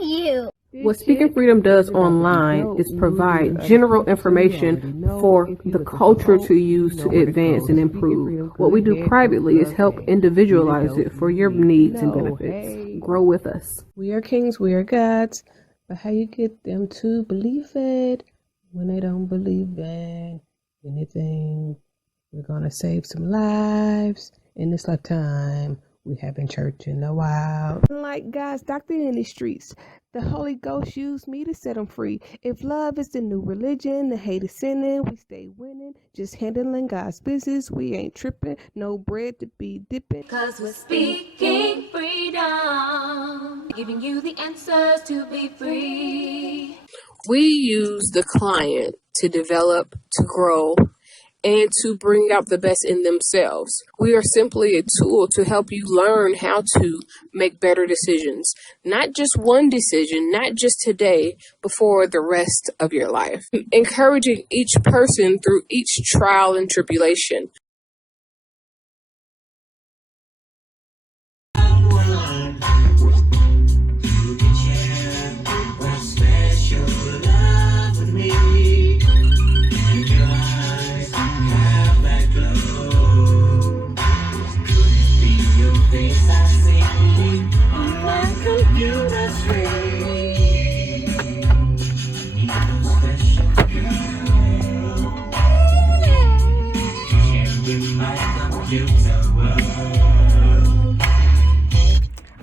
you? What Speaking Freedom does online is provide general information for the culture to use to advance and improve. What we do privately is help individualize it for your needs and benefits. Grow with us. We are kings, we are gods, but how you get them to believe it when they don't believe in anything? We're gonna save some lives in this lifetime. We haven't church in a while. Like God's doctor in the streets, the Holy Ghost used me to set them free. If love is the new religion, the hate is sinning, we stay winning. Just handling God's business, we ain't tripping. No bread to be dipping. Cause we're speaking freedom, giving you the answers to be free. We use the client to develop, to grow, and to bring out the best in themselves. We are simply a tool to help you learn how to make better decisions. Not just one decision, not just today, but for the rest of your life. Encouraging each person through each trial and tribulation.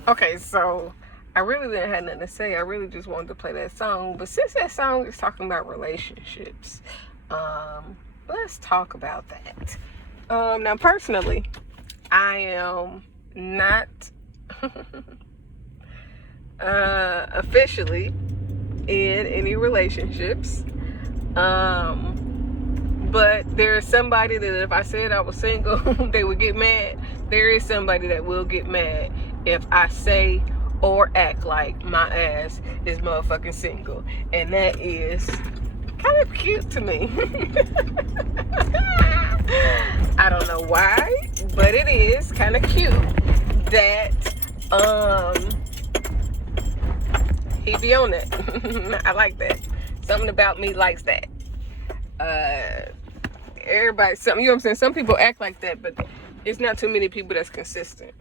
Okay, so I really didn't have nothing to say. I really just wanted to play that song. But since that song is talking about relationships, let's talk about that. Now, personally, I am not officially in any relationships. But there is somebody that if I said I was single, they would get mad. There is somebody that will get mad if I say or act like my ass is motherfucking single. And that is kind of cute to me. I don't know why, but it is kind of cute that he be on that. I like that. Something about me likes that. Everybody, you know what I'm saying? Some people act like that, but it's not too many people that's consistent.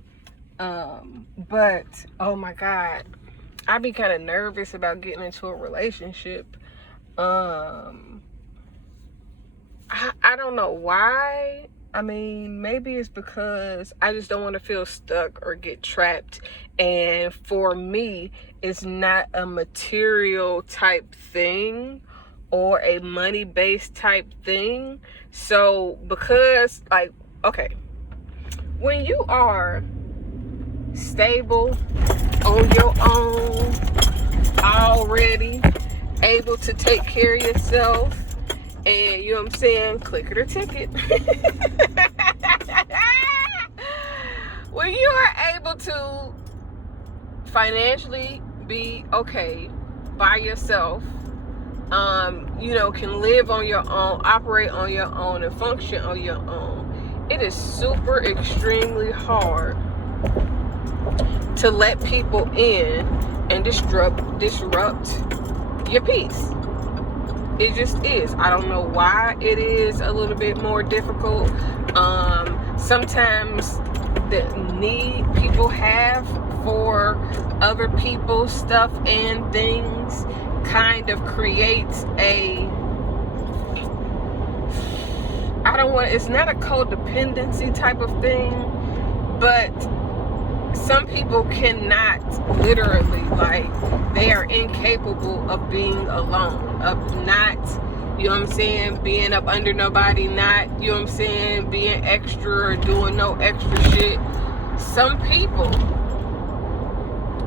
But oh my God, I be kind of nervous about getting into a relationship. I don't know why. I mean, maybe it's because I just don't want to feel stuck or get trapped. And for me, it's not a material type thing or a money-based type thing. So because, like, okay, when you are stable on your own, already able to take care of yourself, and you know what I'm saying, click it or ticket. When you are able to financially be okay by yourself, you know, can live on your own, operate on your own, and function on your own, it is super extremely hard to let people in and disrupt your peace. It just is. I don't know why it is a little bit more difficult. Sometimes the need people have for other people's stuff and things kind of creates it's not a codependency type of thing, but some people cannot literally, like, they are incapable of being alone, of not, you know what I'm saying, being up under nobody, not, you know what I'm saying, being extra or doing no extra shit. Some people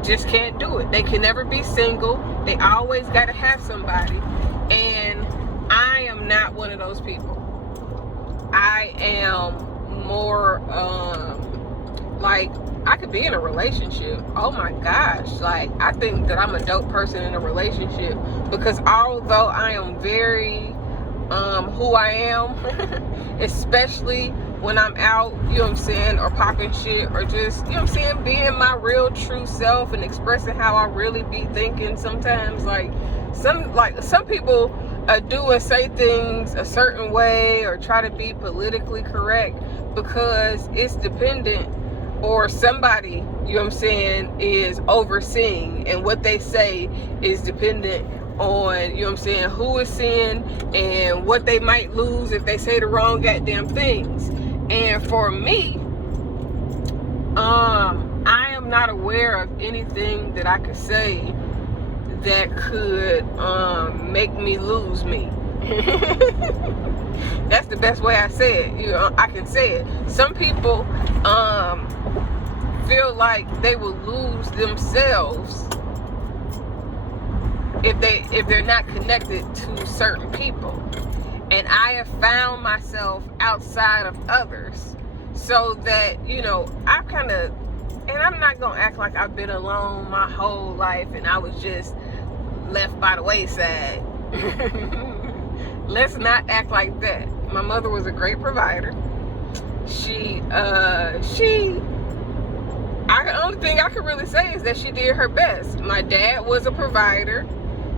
just can't do it. They can never be single. They always got to have somebody. And I am not one of those people. I am more, like, I could be in a relationship. Oh my gosh. Like, I think that I'm a dope person in a relationship, because although I am very, who I am, especially when I'm out, you know what I'm saying, or popping shit, or just, you know what I'm saying, being my real true self and expressing how I really be thinking sometimes. Like some people do and say things a certain way or try to be politically correct because it's dependent, or somebody, you know what I'm saying, is overseeing, and what they say is dependent on, you know what I'm saying, who is seeing and what they might lose if they say the wrong goddamn things. And for me, I am not aware of anything that I could say that could make me lose me. That's the best way I say it. You know, I can say it. Some people feel like they will lose themselves if they're not connected to certain people. And I have found myself outside of others, so that, you know, I kind of, and I'm not gonna act like I've been alone my whole life and I was just left by the wayside. Let's not act like that. My mother was a great provider. The only thing I can really say is that she did her best. My dad was a provider.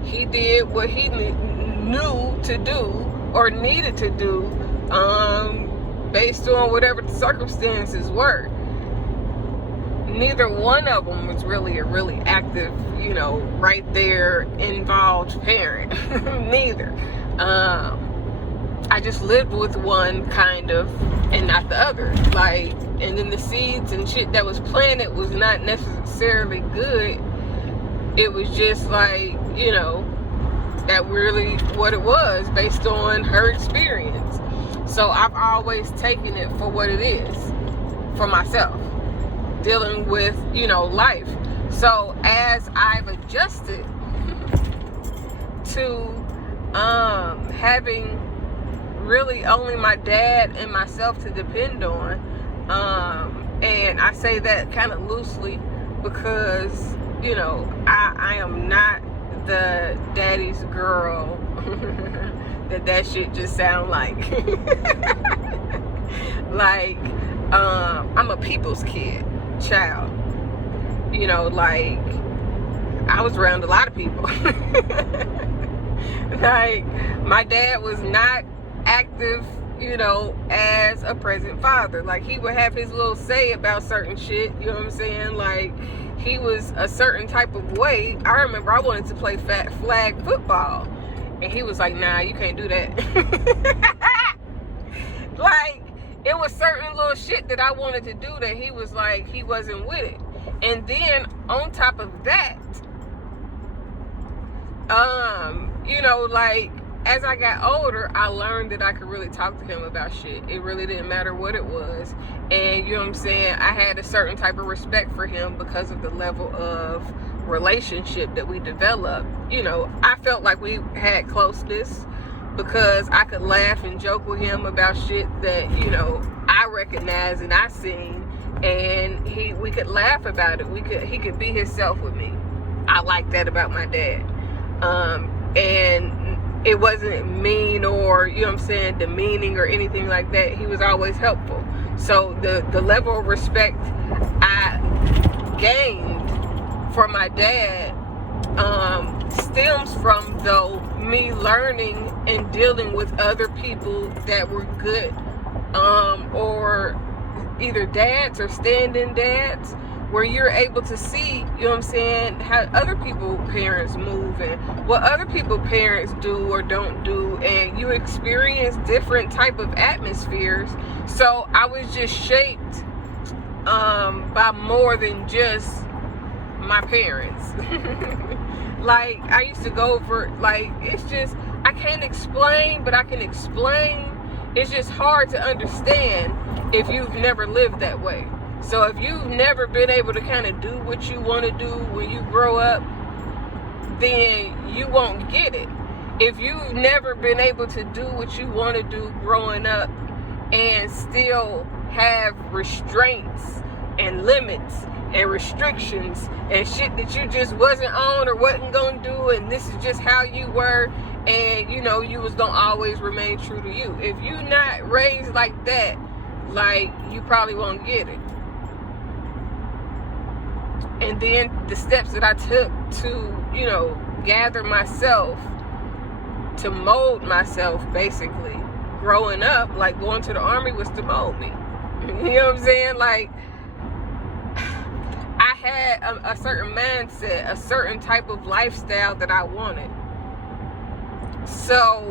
He did what he knew to do or needed to do, based on whatever the circumstances were. Neither one of them was really a really active, you know, right there involved parent. Neither. I just lived with one kind of and not the other. Like, and then the seeds and shit that was planted was not necessarily good. It was just like, you know, that really what it was based on her experience. So I've always taken it for what it is for myself, dealing with, you know, life. So as I've adjusted to having really only my dad and myself to depend on, and I say that kind of loosely because, you know, I am not the daddy's girl that shit just sound like. Like, I'm a people's kid, child. You know, like, I was around a lot of people. Like, my dad was not active, you know, as a present father. Like, he would have his little say about certain shit, you know what I'm saying? Like, he was a certain type of way. I remember I wanted to play flag football, and he was like, nah, you can't do that. Like, it was certain little shit that I wanted to do that he was like, he wasn't with it. And then on top of that, you know, like, as I got older, I learned that I could really talk to him about shit. It really didn't matter what it was. And, you know what I'm saying, I had a certain type of respect for him because of the level of relationship that we developed. You know, I felt like we had closeness because I could laugh and joke with him about shit that, you know, I recognized and I seen, and we could laugh about it. He could be himself with me. I like that about my dad. And it wasn't mean or, you know what I'm saying, demeaning or anything like that. He was always helpful. So the level of respect I gained from my dad stems from, though, me learning and dealing with other people that were good, or either dads or stand-in dads, where you're able to see, you know what I'm saying, how other people parents move and what other people parents do or don't do, and you experience different type of atmospheres. So I was just shaped by more than just my parents. Like, I used to go for, like, it's just, I can't explain, but I can explain. It's just hard to understand if you've never lived that way. So if you've never been able to kind of do what you want to do when you grow up, then you won't get it. If you've never been able to do what you want to do growing up and still have restraints and limits and restrictions and shit that you just wasn't on or wasn't gonna do, and this is just how you were, and, you know, you was gonna always remain true to you. If you not raised like that, like, you probably won't get it. And then the steps that I took to, you know, gather myself, to mold myself, basically, growing up, like going to the Army was to mold me. You know what I'm saying? Like, I had a certain mindset, a certain type of lifestyle that I wanted. So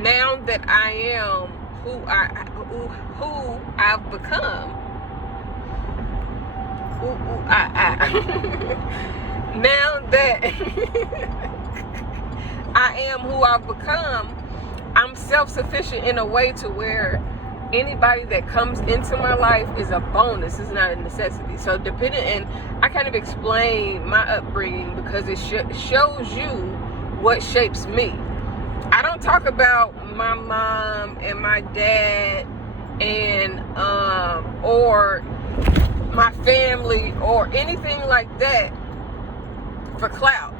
now that I am who I've become, now that I am who I've become, I'm self-sufficient in a way to where anybody that comes into my life is a bonus. It's not a necessity. So and I kind of explain my upbringing because it shows you what shapes me. I don't talk about my mom and my dad and or my family or anything like that for clout.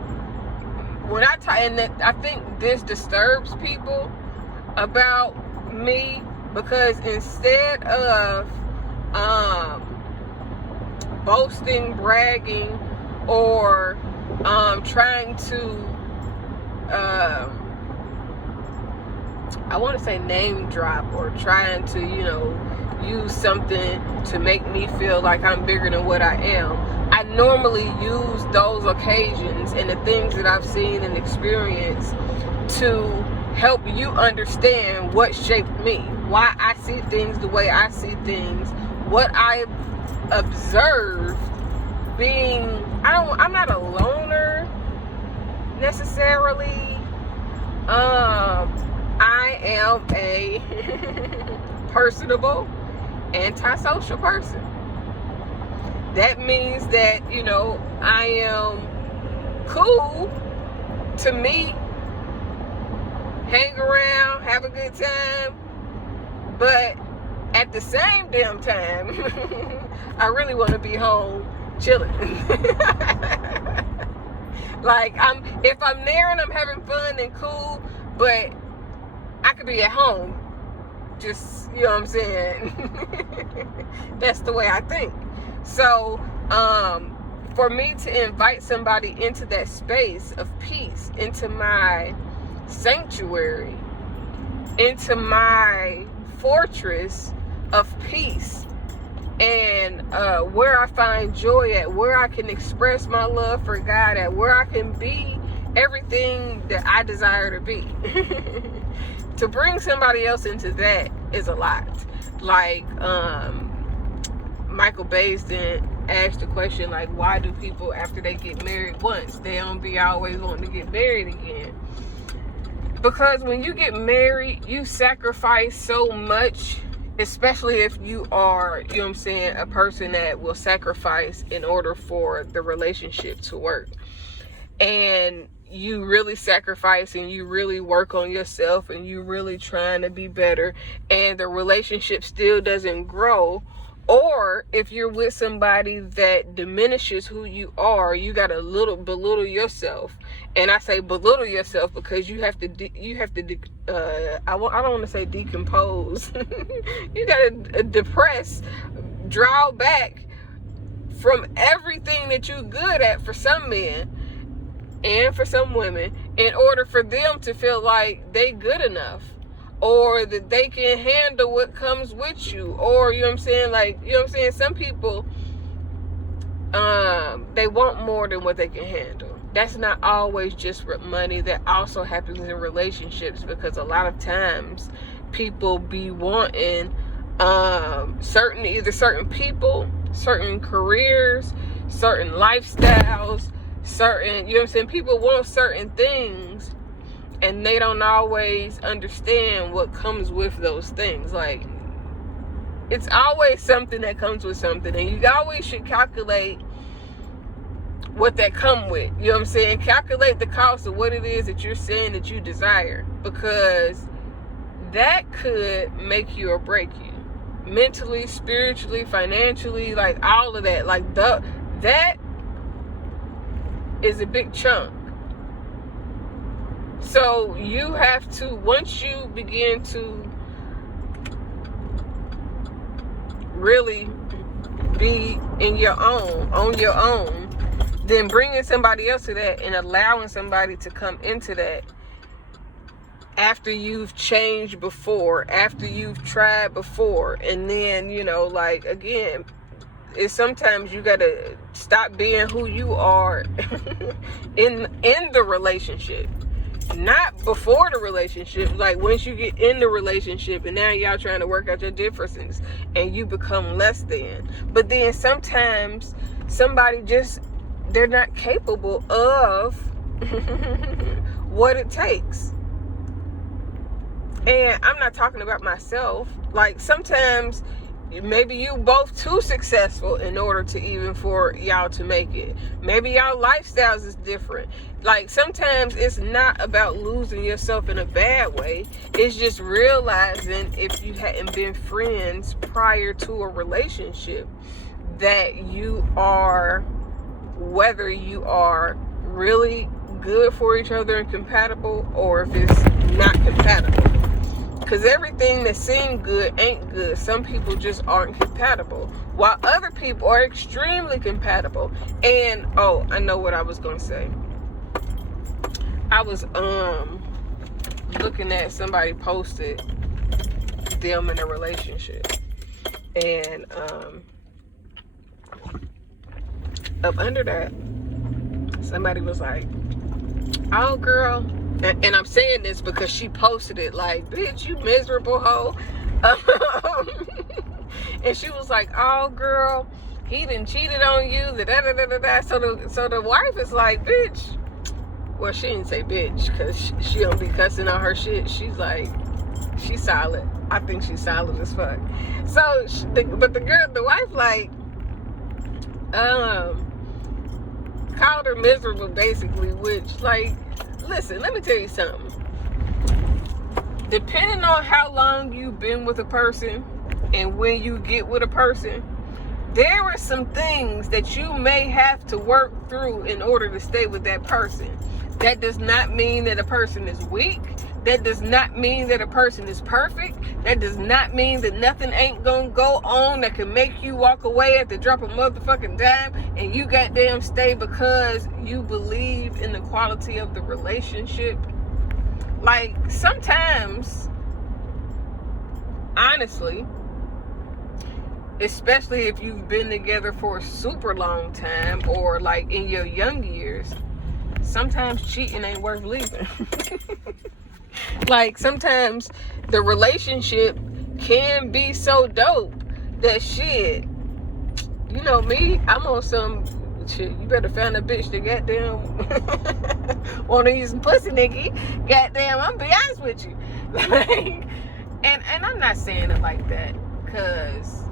When I I think this disturbs people about me, because instead of boasting, bragging, or trying to I want to say name drop, or trying to, you know, use something to make me feel like I'm bigger than what I am, I normally use those occasions and the things that I've seen and experienced to help you understand what shaped me, why I see things the way I see things, what I observed being. I'm not a loner necessarily. I am a personable, antisocial person. That means that, you know, I am cool to meet, hang around, have a good time, but at the same damn time, I really want to be home chilling. Like, if I'm there and I'm having fun and cool, but I could be at home, just, you know what I'm saying? That's the way I think. So, for me to invite somebody into that space of peace, into my sanctuary, into my fortress of peace, and where I find joy at, where I can express my love for God at, where I can be everything that I desire to be. To bring somebody else into that is a lot. Like, Michael Baisden asked the question, like, why do people, after they get married once, they don't be always wanting to get married again? Because when you get married, you sacrifice so much, especially if you are, you know what I'm saying, a person that will sacrifice in order for the relationship to work. And you really sacrifice and you really work on yourself and you really trying to be better, and the relationship still doesn't grow. Or if you're with somebody that diminishes who you are, you got to belittle yourself. And I say belittle yourself because you have to I don't want to say decompose. You got to depress, draw back from everything that you're good at, for some men and for some women, in order for them to feel like they good enough, or that they can handle what comes with you, or, you know what I'm saying, like, you know what I'm saying, some people, they want more than what they can handle. That's not always just with money. That also happens in relationships, because a lot of times people be wanting certain people, certain careers, certain lifestyles, certain, you know what I'm saying, people want certain things, and they don't always understand what comes with those things. Like, it's always something that comes with something, and you always should calculate what that come with. You know what I'm saying? Calculate the cost of what it is that you're saying that you desire, because that could make you or break you. Mentally, spiritually, financially, like all of that. Like, that is a big chunk. So you have to, once you begin to really be on your own, then bringing somebody else to that and allowing somebody to come into that after you've changed before, after you've tried before, and then, like, again, it's sometimes you gotta stop being who you are in the relationship, not before the relationship. Like, once you get in the relationship and now y'all trying to work out your differences and you become less than. But then sometimes somebody they're not capable of what it takes. And I'm not talking about myself. Like, sometimes maybe you both too successful in order to even for y'all to make it. Maybe y'all lifestyles is different. Like, sometimes it's not about losing yourself in a bad way. It's just realizing, if you hadn't been friends prior to a relationship, that whether you are really good for each other and compatible, or if it's not compatible. Because everything that seems good ain't good. Some people just aren't compatible, while other people are extremely compatible. And I know what I was gonna say. I was looking at somebody posted them in a relationship, and up under that, somebody was like, "Oh, girl," and I'm saying this because she posted it, like, "Bitch, you miserable hoe." And she was like, "Oh, girl, he done cheated on you." So the wife is like, "Bitch." Well, she didn't say bitch because she don't be cussing on her shit. She's like, she's solid. I think she's solid as fuck. So, but the wife, like, called her miserable, basically, which, like, listen, let me tell you something. Depending on how long you've been with a person and when you get with a person, there are some things that you may have to work through in order to stay with that person. That does not mean that a person is weak. That does not mean that a person is perfect. That does not mean that nothing ain't gonna go on that can make you walk away at the drop of motherfucking dime and you goddamn stay because you believe in the quality of the relationship. Like, sometimes, honestly, especially if you've been together for a super long time, or like in your young years, sometimes cheating ain't worth leaving. Like, sometimes the relationship can be so dope that shit, you know me, I'm on some shit. You better find a bitch that goddamn wanna use some pussy, nigga. Goddamn, I'm be honest with you. Like, and I'm not saying it like that, cause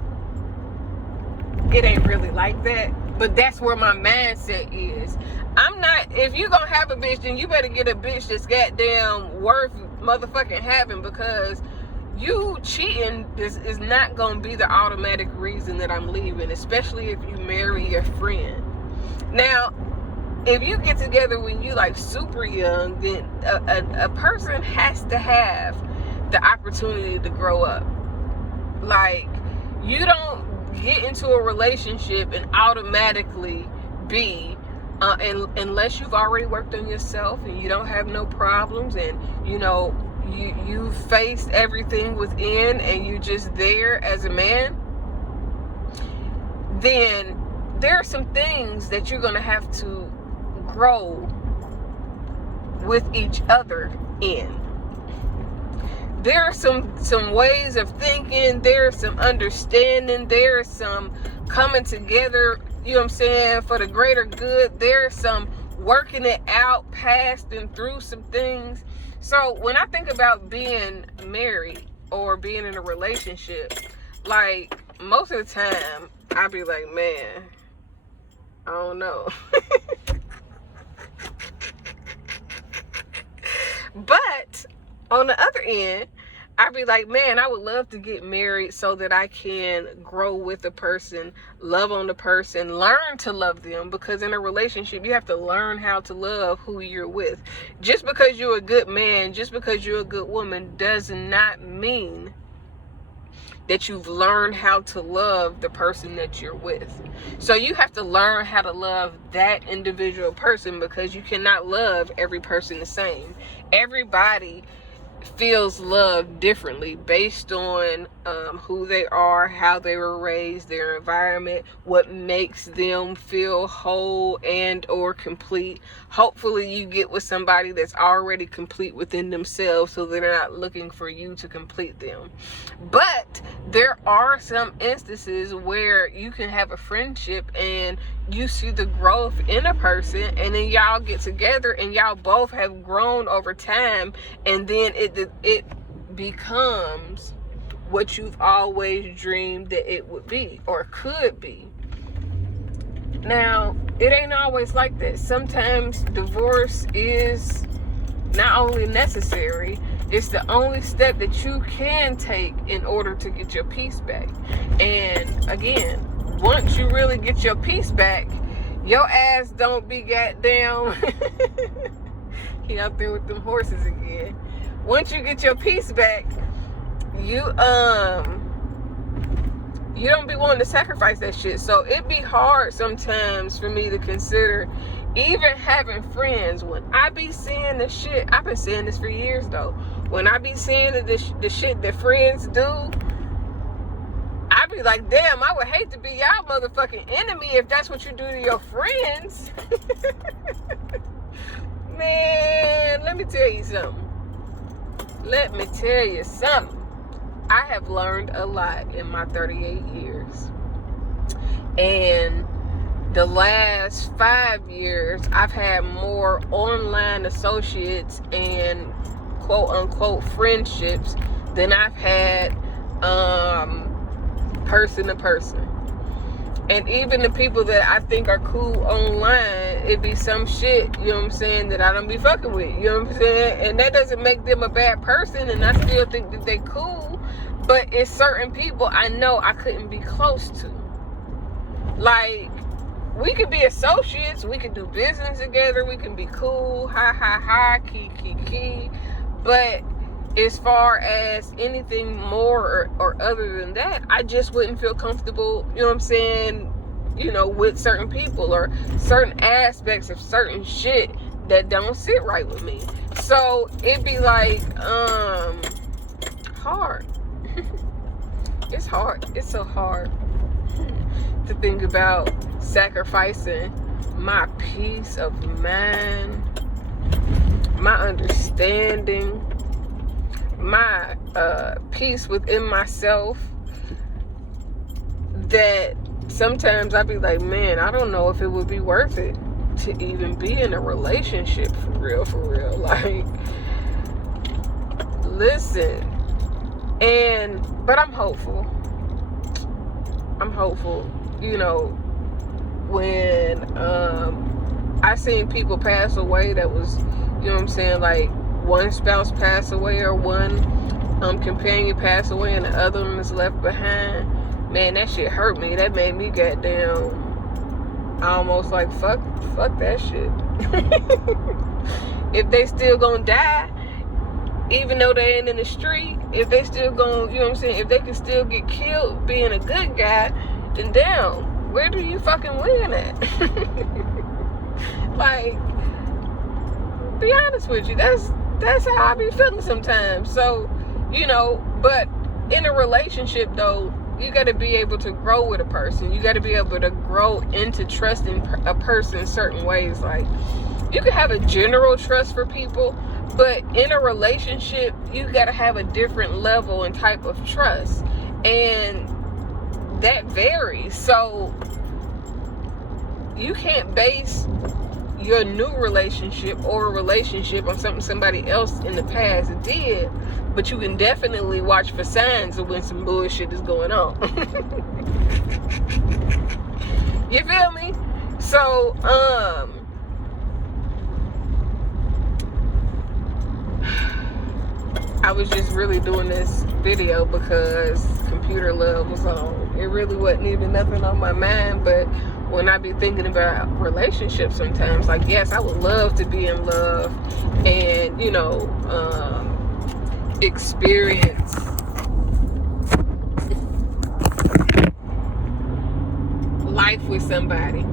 it ain't really like that. But that's where my mindset is. If you gonna have a bitch, then you better get a bitch that's goddamn worth motherfucking having, because you cheating is not gonna be the automatic reason that I'm leaving, especially if you marry your friend. Now, if you get together when you like super young, then a person has to have the opportunity to grow up. Like, you don't get into a relationship and automatically be unless you've already worked on yourself and you don't have no problems, and you faced everything within and you just there as a man, then there are some things that you're gonna have to grow with each other in. There are some ways of thinking, there's some understanding, there's some coming together, you know what I'm saying, for the greater good. There's some working it out past and through some things. So when I think about being married or being in a relationship, like, most of the time I be like, man, I don't know. But on the other end, I'd be like, man, I would love to get married so that I can grow with the person, love on the person, learn to love them. Because in a relationship, you have to learn how to love who you're with. Just because you're a good man, just because you're a good woman, does not mean that you've learned how to love the person that you're with. So you have to learn how to love that individual person, because you cannot love every person the same. Everybody feels love differently based on who they are, how they were raised, their environment, what makes them feel whole and or complete. Hopefully you get with somebody that's already complete within themselves, so they're not looking for you to complete them. But there are some instances where you can have a friendship and you see the growth in a person, and then y'all get together and y'all both have grown over time, and then it becomes what you've always dreamed that it would be or could be. Now, it ain't always like that. Sometimes divorce is not only necessary, it's the only step that you can take in order to get your peace back. And again, once you really get your peace back, your ass don't be goddamn he out there with them horses again. Once you get your peace back, you don't be wanting to sacrifice that shit. So it be hard sometimes for me to consider even having friends. When I be seeing the shit, I've been saying this for years though, when I be seeing the shit that friends do, I be like, damn, I would hate to be y'all motherfucking enemy if that's what you do to your friends. Man, let me tell you something. I have learned a lot in my 38 years. And the last 5 years, I've had more online associates and quote unquote friendships than I've had person to person. And even the people that I think are cool online, it be some shit, you know what I'm saying, that I don't be fucking with, you know what I'm saying? And that doesn't make them a bad person, and I still think that they cool, but it's certain people I know I couldn't be close to. Like, we could be associates, we could do business together, we can be cool, key, but as far as anything more or other than that, I just wouldn't feel comfortable, you know what I'm saying, you know, with certain people or certain aspects of certain shit that don't sit right with me. So it'd be like hard. It's hard. It's so hard to think about sacrificing my peace of mind, my understanding, my peace within myself, that sometimes I'd be like, man, I don't know if it would be worth it to even be in a relationship for real. Like, listen, but I'm hopeful, you know, when I seen people pass away that was, you know what I'm saying, like, one spouse passed away or one companion passed away and the other one is left behind. Man, that shit hurt me. That made me goddamn almost like fuck that shit. If they still gonna die, even though they ain't in the street, if they still gonna, you know what I'm saying, if they can still get killed being a good guy, then damn, where do you fucking win at? Like, be honest with you, that's how I be feeling sometimes. So, you know, but in a relationship though, you got to be able to grow with a person. You got to be able to grow into trusting a person in certain ways. Like, you can have a general trust for people, but in a relationship, you got to have a different level and type of trust, and that varies. So you can't base your new relationship or a relationship on something somebody else in the past did, but you can definitely watch for signs of when some bullshit is going on. You feel me? So I was just really doing this video because computer love was on. It really wasn't even nothing on my mind, but when I be thinking about relationships sometimes, like, yes, I would love to be in love and, you know, experience with somebody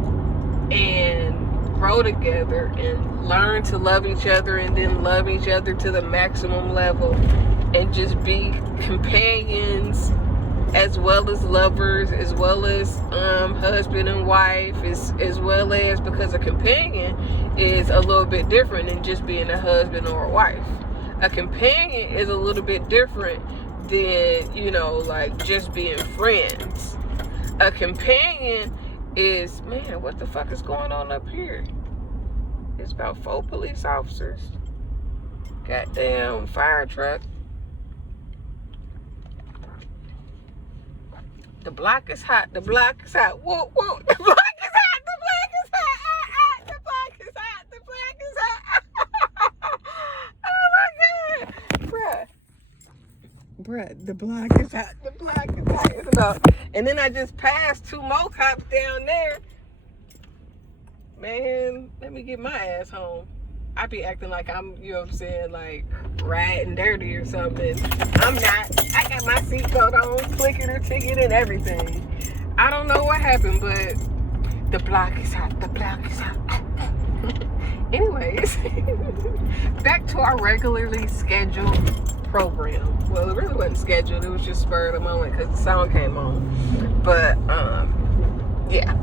and grow together and learn to love each other and then love each other to the maximum level and just be companions as well as lovers, as well as husband and wife, as well as, because a companion is a little bit different than just being a husband or a wife. A companion is a little bit different than, you know, like just being friends. A companion is, man, what the fuck is going on up here? It's about 4 police officers. Goddamn fire truck. The block is hot. The block is hot. Whoa, whoa. The block is hot. The block is hot. The block is hot. The block is hot. Oh my God. Bruh, the block is hot. The block is hot. It's enough. And then I just passed 2 more cops down there. Man, let me get my ass home. I be acting like I'm, you know what I'm saying, like riding dirty or something. I'm not. I got my seatbelt on, clicking her ticket and everything. I don't know what happened, but the block is hot. The block is hot. Anyways, back to our regularly scheduled program. Well, it really wasn't scheduled. It was just spur of the moment because the song came on. But, yeah.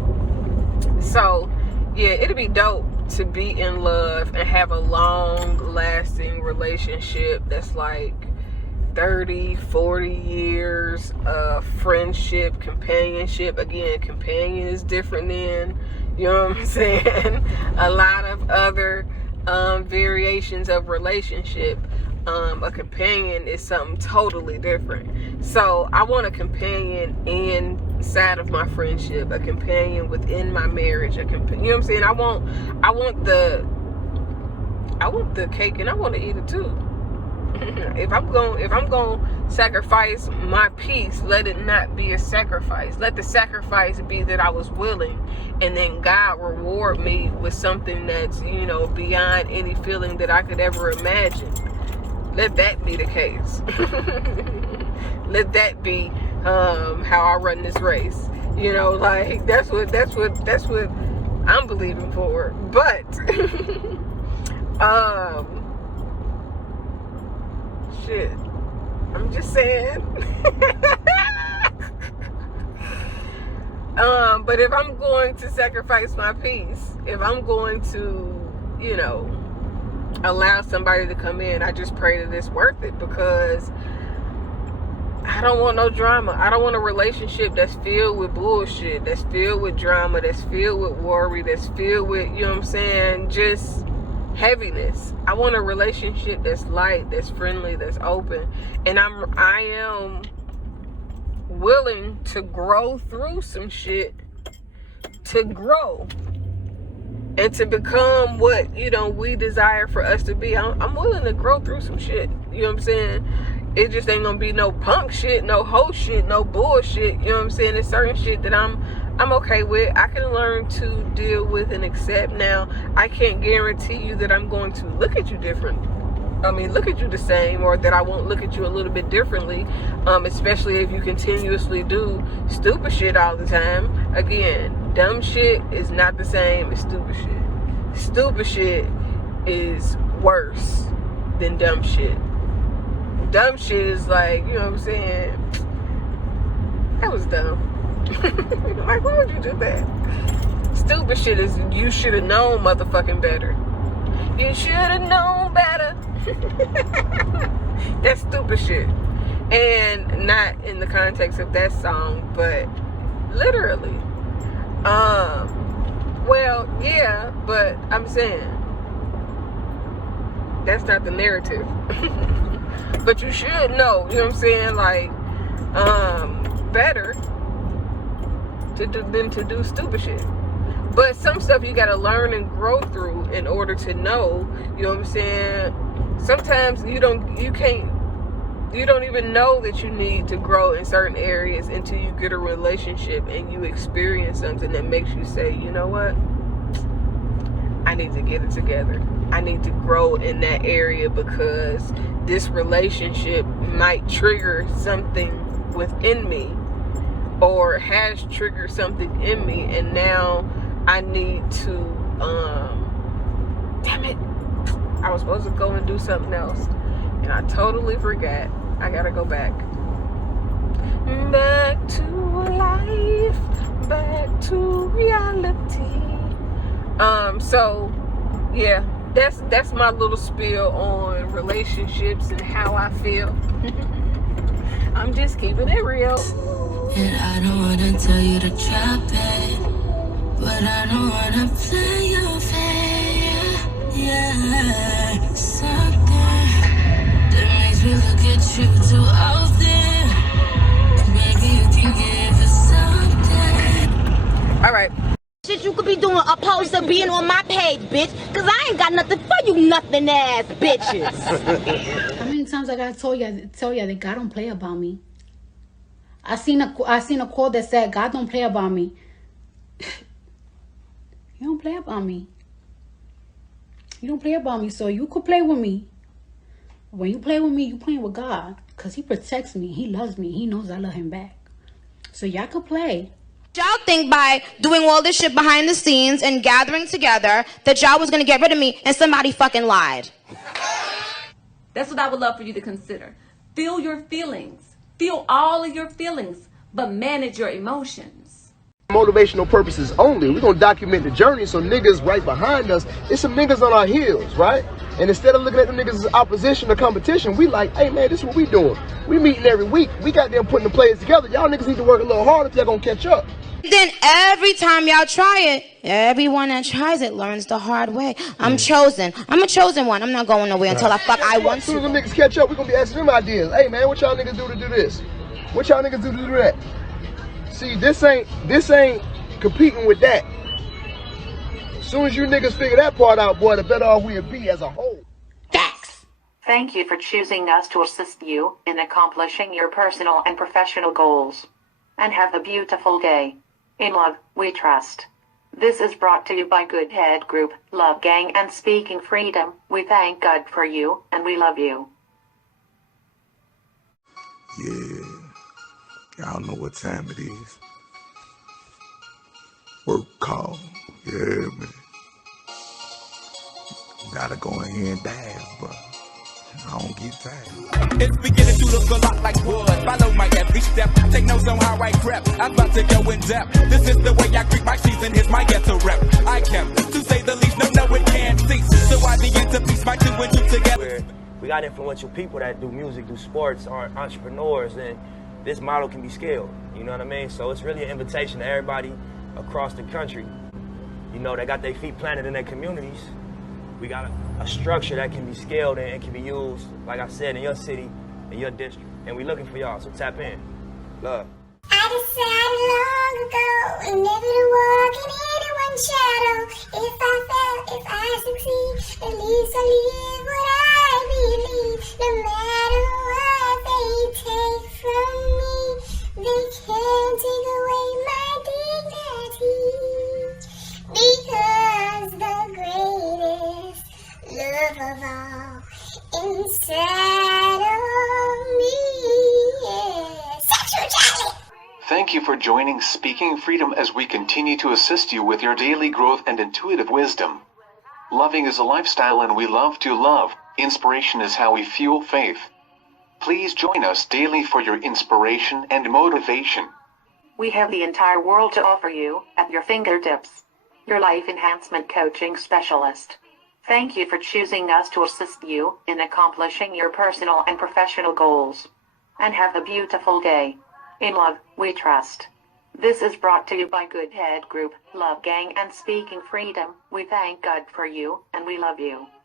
So, yeah, it'd be dope to be in love and have a long lasting relationship that's like 30, 40 years of friendship, companionship. Again, companion is different than, you know what I'm saying, a lot of other variations of relationship. A companion is something totally different. So I want a companion inside of my friendship, a companion within my marriage, you know what I'm saying? I want the cake and I want to eat it too. If I'm going to sacrifice my peace, let it not be a sacrifice. Let the sacrifice be that I was willing, and then God reward me with something that's, you know, beyond any feeling that I could ever imagine. Let that be the case. Let that be how I run this race. You know, like that's what I'm believing for. But shit. I'm just saying. But if I'm going to sacrifice my peace, if I'm going to, you know, allow somebody to come in, I just pray that it's worth it, because I don't want no drama. I don't want a relationship that's filled with bullshit, that's filled with drama, that's filled with worry, that's filled with, you know what I'm saying, just heaviness. I want a relationship that's light, that's friendly, that's open. And I am willing to grow through some shit, to grow and to become what, you know, we desire for us to be. I'm willing to grow through some shit. You know what I'm saying? It just ain't gonna be no punk shit, no hoe shit, no bullshit. You know what I'm saying? There's certain shit that I'm okay with. I can learn to deal with and accept. Now, I can't guarantee you that I'm going to look at you different. I mean, look at you the same, or that I won't look at you a little bit differently, especially if you continuously do stupid shit all the time. Again, dumb shit is not the same as stupid shit. Stupid shit is worse than dumb shit. Dumb shit is like, you know what I'm saying, that was dumb. Like, why would you do that? Stupid shit is, you should have known motherfucking better. You should have known better. That's stupid shit. And not in the context of that song, but literally. Well, yeah, but I'm saying that's not the narrative. But you should know, you know what I'm saying, like, better than to do stupid shit. But some stuff you gotta learn and grow through in order to know, you know what I'm saying? Sometimes you don't even know that you need to grow in certain areas until you get a relationship and you experience something that makes you say, you know what? I need to get it together. I need to grow in that area, because this relationship might trigger something within me or has triggered something in me, and now I need to damn it, I was supposed to go and do something else and I totally forgot. I gotta go back to life, back to reality. So yeah, that's my little spiel on relationships and how I feel. I'm just keeping it real. And I don't wanna tell you to drop it, but I don't wanna play your fair. Yeah, something that makes me look at you too often. Maybe you can give us something. All right. Shit you could be doing opposed to being on my page, bitch. Cause I ain't got nothing for you nothing ass bitches. How many times I gotta tell you that God don't play about me? I seen a quote that said, God don't play about me. You don't play about me. You don't play about me, so you could play with me. When you play with me, you playing with God. Because he protects me. He loves me. He knows I love him back. So y'all could play. Y'all think by doing all this shit behind the scenes and gathering together that y'all was gonna get rid of me, and somebody fucking lied. That's what I would love for you to consider. Feel your feelings. Feel all of your feelings, but manage your emotions. Motivational purposes only. We're gonna document the journey so niggas right behind us, it's some niggas on our heels, right? And instead of looking at the niggas as opposition or competition, we like, hey man, this is what we doing. We meeting every week. We got them putting the players together. Y'all niggas need to work a little harder if y'all gonna catch up. Then every time y'all try it, everyone that tries it learns the hard way. I'm chosen. I'm a chosen one. I'm not going nowhere until I want As soon to. as the niggas catch up, we gonna be asking them ideas. Hey man, what y'all niggas do to do this? What y'all niggas do to do that? See, this ain't competing with that. As soon as you niggas figure that part out, boy, the better off we'll be as a whole. Facts. Thank you for choosing us to assist you in accomplishing your personal and professional goals. And have a beautiful day. In love, we trust. This is brought to you by Good Head Group, Love Gang, and Speaking Freedom. We thank God for you, and we love you. Yeah, y'all know what time it is. Work call, yeah, man. Gotta go in here and dance, but I don't get tired. It's beginning to look a lot like wood. Follow my every step. Take notes on how I prep. I'm about to go in depth. This is the way I greet my season. Here's my ghetto rep. I kept, to say the least, no, it can't cease. So I begin to piece my two and two together. We got influential people that do music, do sports, are entrepreneurs, and this model can be scaled. You know what I mean? So it's really an invitation to everybody across the country. You know, they got their feet planted in their communities. We got a structure that can be scaled and can be used, like I said, in your city, in your district. And we looking for y'all, so tap in. Love. I decided long ago never to walk in anyone's shadow. If I fail, if I succeed, at least I live what I believe. No matter what they take from me, they can't take away my dignity. Because the greatest love of all inside of me is sexuality. Thank you for joining Speaking Freedom as we continue to assist you with your daily growth and intuitive wisdom. Loving is a lifestyle and we love to love. Inspiration is how we fuel faith. Please join us daily for your inspiration and motivation. We have the entire world to offer you at your fingertips. Your life enhancement coaching specialist. Thank you for choosing us to assist you in accomplishing your personal and professional goals. And have a beautiful day. In love, we trust. This is brought to you by Good Head Group, Love Gang, and Speaking Freedom. We thank God for you, and we love you.